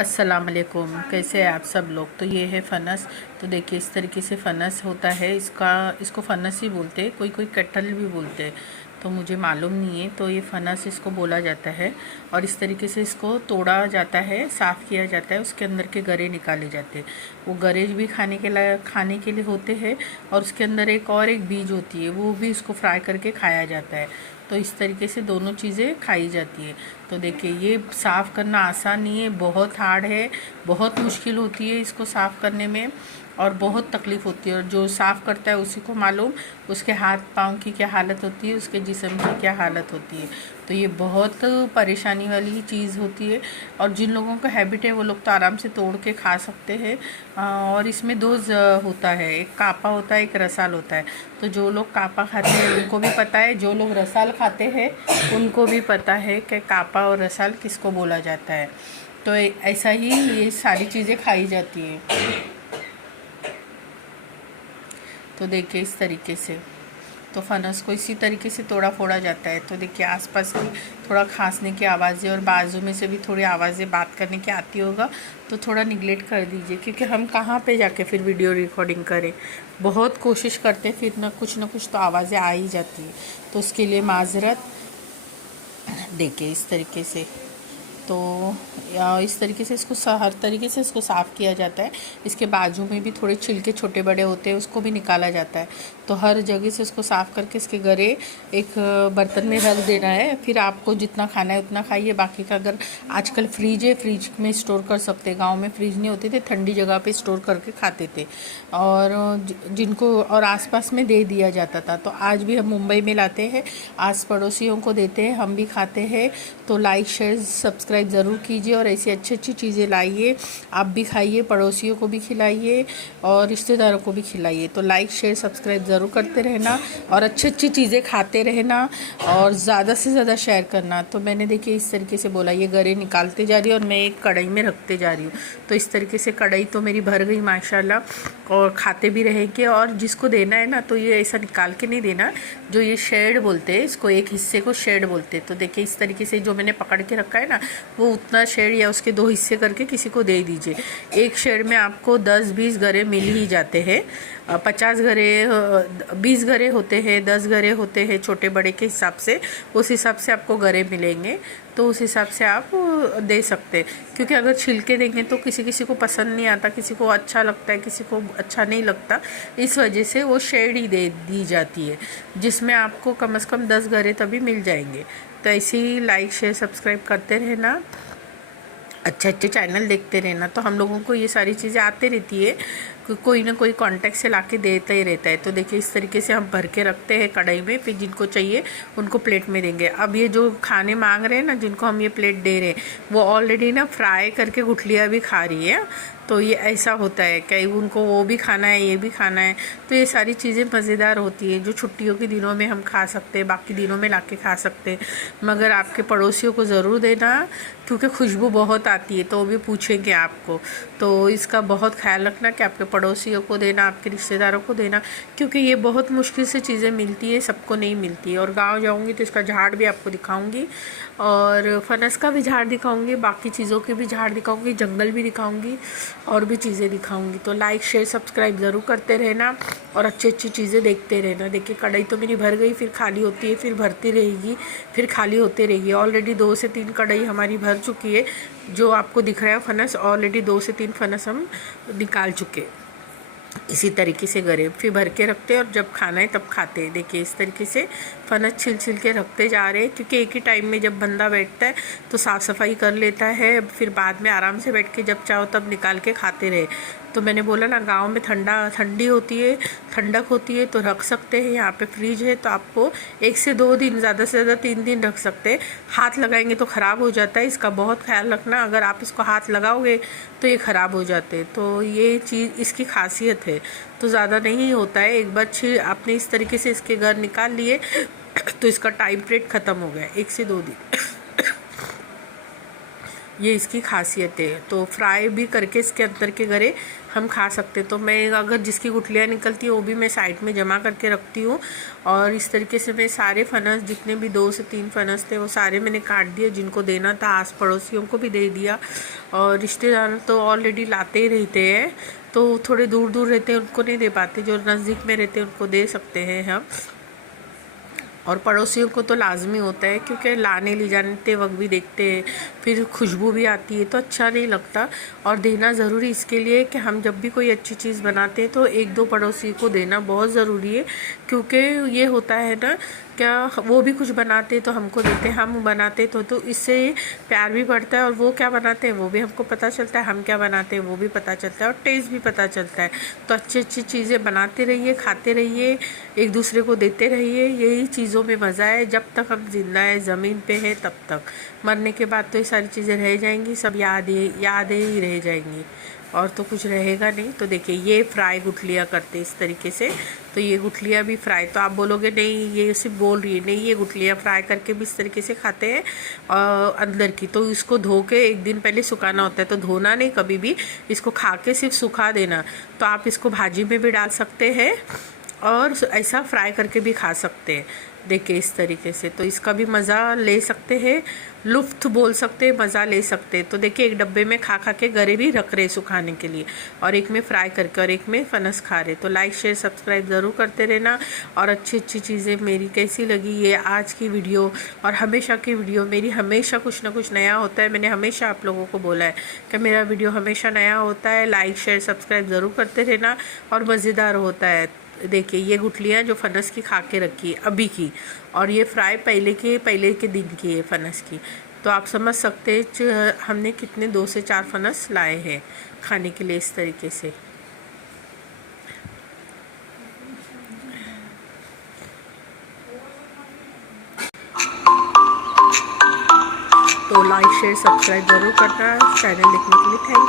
अस्सलाम वालेकुम। कैसे हैं आप सब लोग। तो ये है फनस। तो देखिए इस तरीके से फनस होता है। इसको फनस ही बोलते हैं, कोई कोई कटहल भी बोलते हैं, तो मुझे मालूम नहीं है। तो ये फनस इसको बोला जाता है और इस तरीके से इसको तोड़ा जाता है, साफ़ किया जाता है, उसके अंदर के गरे निकाले जाते हैं। वो गरे भी खाने के लिए होते हैं और उसके अंदर एक बीज होती है, वो भी इसको फ्राई करके खाया जाता है। तो इस तरीके से दोनों चीज़ें खाई जाती है। तो देखिए ये साफ़ करना आसान नहीं है, बहुत हार्ड है, बहुत मुश्किल होती है इसको साफ़ करने में और बहुत तकलीफ़ होती है। और जो साफ़ करता है उसी को मालूम उसके हाथ पाँव की क्या हालत होती है, उसके जिस्म की क्या हालत होती है। तो ये बहुत परेशानी वाली चीज़ होती है और जिन लोगों का हैबिट है वो लोग तो आराम से तोड़ के खा सकते हैं। और इसमें दो होता है, एक कापा होता है, एक रसाल होता है। तो जो लोग कापा खाते हैं उनको भी पता है, जो लोग रसाल खाते हैं उनको भी पता है कि कापा और रसाल किसको बोला जाता है। तो ऐसा ही ये सारी चीज़ें खाई जाती हैं। तो देखिए इस तरीके से तो फनस को इसी तरीके से तोड़ा फोड़ा जाता है। तो देखिए आसपास की थोड़ा खांसने की आवाज़ें और बाजू में से भी थोड़ी आवाज़ें बात करने की आती होगा, तो थोड़ा निगलेक्ट कर दीजिए, क्योंकि हम कहाँ पे जाके फिर वीडियो रिकॉर्डिंग करें। बहुत कोशिश करते हैं, फिर ना कुछ तो आवाज़ें आ ही जाती है, तो उसके लिए माजरत। देखिए इस तरीके से तो इस तरीके से हर तरीके से इसको साफ़ किया जाता है। इसके बाजू में भी थोड़े छिलके छोटे बड़े होते हैं, उसको भी निकाला जाता है। तो हर जगह से इसको साफ़ करके इसके गरे एक बर्तन में रख देना है। फिर आपको जितना खाना है उतना खाइए, बाकी का अगर आजकल फ्रिज है, फ्रिज में स्टोर कर सकते हैं। गाँव में फ्रिज नहीं होते थे, ठंडी जगह पर स्टोर करके खाते थे और जिनको और आसपास में दे दिया जाता था। तो आज भी हम मुंबई में लाते हैं, आस पड़ोसियों को देते हैं, हम भी खाते हैं। तो लाइक शेयर सब्सक्राइब ज़रूर कीजिए और ऐसी अच्छी अच्छी चीज़ें लाइए, आप भी खाइए, पड़ोसियों को भी खिलाइए और रिश्तेदारों को भी खिलाइए। तो लाइक शेयर सब्सक्राइब ज़रूर करते रहना और अच्छी अच्छी चीज़ें खाते रहना और ज़्यादा से ज़्यादा शेयर करना। तो मैंने देखिए इस तरीके से बोला, ये गरे निकालते जा रही है और मैं एक कढ़ाई में रखते जा रही हूँ। तो इस तरीके से कढ़ाई तो मेरी भर गई माशाल्लाह, और खाते भी रहेंगे। और जिसको देना है ना, तो ये ऐसा निकाल के नहीं देना, जो ये शेड बोलते हैं इसको, एक हिस्से को शेड बोलते हैं। तो देखिए इस तरीके से जो मैंने पकड़ के रखा है ना, वो उतना शेड या उसके 2 हिस्से करके किसी को दे दीजिए। एक शेड में आपको 10-20 गरे मिल ही जाते हैं। 50 गरे 20 गरे होते हैं, 10 गरे होते हैं, छोटे बड़े के हिसाब से, उस हिसाब से आपको गरे मिलेंगे। तो उस हिसाब से आप दे सकते हैं, क्योंकि अगर छिलके देंगे तो किसी किसी को पसंद नहीं आता, किसी को अच्छा लगता है, किसी को अच्छा नहीं लगता। इस वजह से वो शेड ही दे दी जाती है, जिसमें आपको कम से कम 10 गरे तभी मिल जाएंगे। तो ऐसे ही लाइक शेयर सब्सक्राइब करते रहना, अच्छे अच्छे चैनल देखते रहना। तो हम लोगों को ये सारी चीज़ें आती रहती है, कोई ना कोई कांटेक्ट से लाके देता ही रहता है। तो देखिए इस तरीके से हम भर के रखते हैं कढ़ाई में, फिर जिनको चाहिए उनको प्लेट में देंगे। अब ये जो खाने मांग रहे हैं ना, जिनको हम ये प्लेट दे रहे हैं, वो ऑलरेडी ना फ्राई करके गुठलियाँ भी खा रही है। तो ये ऐसा होता है कि उनको वो भी खाना है, ये भी खाना है। तो ये सारी चीज़ें मज़ेदार होती है, जो छुट्टियों के दिनों में हम खा सकते हैं, बाकी दिनों में लाके खा सकते हैं। मगर आपके पड़ोसियों को ज़रूर देना, क्योंकि खुशबू बहुत आती है, तो वो भी पूछेंगे आपको। तो इसका बहुत ख्याल रखना कि आपके पड़ोसियों को देना, आपके रिश्तेदारों को देना, क्योंकि ये बहुत मुश्किल से चीज़ें मिलती है, सबको नहीं मिलती है। और गांव जाऊंगी तो इसका झाड़ भी आपको दिखाऊंगी और फनस का भी झाड़ दिखाऊंगी, बाकी चीज़ों के भी झाड़ दिखाऊंगी, जंगल भी दिखाऊंगी और भी चीज़ें दिखाऊंगी। तो लाइक शेयर सब्सक्राइब ज़रूर करते रहना और अच्छी अच्छी चीज़ें देखते रहना। देखिए कढ़ाई तो मेरी भर गई, फिर खाली होती है, फिर भरती रहेगी, फिर खाली होते रहेगी। ऑलरेडी 2 से 3 कढ़ाई हमारी भर चुकी है। जो आपको दिख रहा है फनस, ऑलरेडी 2 से 3 फनस हम निकाल चुके। इसी तरीके से गरे फिर भर के रखते हैं और जब खाना है तब खाते हैं। देखिए इस तरीके से फनस छिल छिल के रखते जा रहे हैं, क्योंकि एक ही टाइम में जब बंदा बैठता है तो साफ़ सफाई कर लेता है, फिर बाद में आराम से बैठ के जब चाहो तब निकाल के खाते रहे। तो मैंने बोला ना, गांव में ठंडी होती है, ठंडक होती है, तो रख सकते हैं। यहाँ पे फ्रिज है, तो आपको 1 से 2 दिन, ज़्यादा से ज़्यादा 3 दिन रख सकते हैं। हाथ लगाएंगे तो ख़राब हो जाता है, इसका बहुत ख्याल रखना। अगर आप इसको हाथ लगाओगे तो ये ख़राब हो जाते हैं। तो ये चीज़ इसकी खासियत है। तो ज़्यादा नहीं होता है, एक बार आपने इस तरीके से इसके घर निकाल लिए तो इसका टाइम पीरियड ख़त्म हो गया, 1 से 2 दिन। ये इसकी खासियत है। तो फ्राई भी करके इसके अंदर के गरे हम खा सकते। तो मैं अगर जिसकी गुठलियाँ निकलती है वो भी मैं साइड में जमा करके रखती हूँ। और इस तरीके से मैं सारे फनस जितने भी 2 से 3 फनस थे वो सारे मैंने काट दिए। जिनको देना था आस पड़ोसियों को भी दे दिया। और रिश्तेदार तो ऑलरेडी लाते ही रहते हैं, तो थोड़े दूर दूर रहते हैं उनको नहीं दे पाते, जो नज़दीक में रहते हैं उनको दे सकते हैं हम। और पड़ोसियों को तो लाजमी होता है, क्योंकि लाने ले जाते वक्त भी देखते हैं, फिर खुशबू भी आती है तो अच्छा नहीं लगता। और देना ज़रूरी इसके लिए कि हम जब भी कोई अच्छी चीज़ बनाते हैं तो 1-2 पड़ोसी को देना बहुत ज़रूरी है। क्योंकि ये होता है ना, क्या वो भी कुछ बनाते तो हमको देते, हम बनाते तो इससे प्यार भी बढ़ता है। और वो क्या बनाते हैं वो भी हमको पता चलता है, हम क्या बनाते हैं वो भी पता चलता है, और टेस्ट भी पता चलता है। तो अच्छी अच्छी चीज़ें बनाते रहिए, खाते रहिए, एक दूसरे को देते रहिए। यही चीज़ों में मज़ा है। जब तक हम जिंदा है ज़मीन पे है तब तक, मरने के बाद तो ये सारी चीज़ें रह जाएंगी, सब यादें ही रह जाएंगी, और तो कुछ रहेगा नहीं। तो देखिए ये फ्राई गुठलियाँ करते इस तरीके से। तो ये गुठलियाँ भी फ्राई, तो आप बोलोगे नहीं ये सिर्फ बोल रही है, नहीं ये गुठलियाँ फ्राई करके भी इस तरीके से खाते हैं अंदर की। तो इसको धो के 1 दिन पहले सुखाना होता है, तो धोना नहीं कभी भी, इसको खा के सिर्फ सुखा देना। तो आप इसको भाजी में भी डाल सकते हैं और ऐसा फ्राई करके भी खा सकते हैं। देखिए इस तरीके से, तो इसका भी मज़ा ले सकते हैं, लुफ्त बोल सकते हैं, मज़ा ले सकते हैं। तो देखिए एक डब्बे में खा खा के गरे भी रख रहे सुखाने के लिए, और एक में फ्राई करके और एक में फनस खा रहे। तो लाइक शेयर सब्सक्राइब ज़रूर करते रहना। और अच्छी अच्छी चीज़ें मेरी कैसी लगी ये आज की वीडियो और हमेशा की वीडियो मेरी, हमेशा कुछ ना कुछ नया होता है। मैंने हमेशा आप लोगों को बोला है कि मेरा वीडियो हमेशा नया होता है। लाइक शेयर सब्सक्राइब ज़रूर करते रहना और मज़ेदार होता है। देखिए ये गुठलियाँ जो फनस की खा के रखी है अभी की, और ये फ्राई पहले के दिन की है फनस की। तो आप समझ सकते हैं हमने कितने 2 से 4 फनस लाए हैं खाने के लिए इस तरीके से। तो लाइक शेयर सब्सक्राइब ज़रूर करना। चैनल देखने के लिए थैंक यू।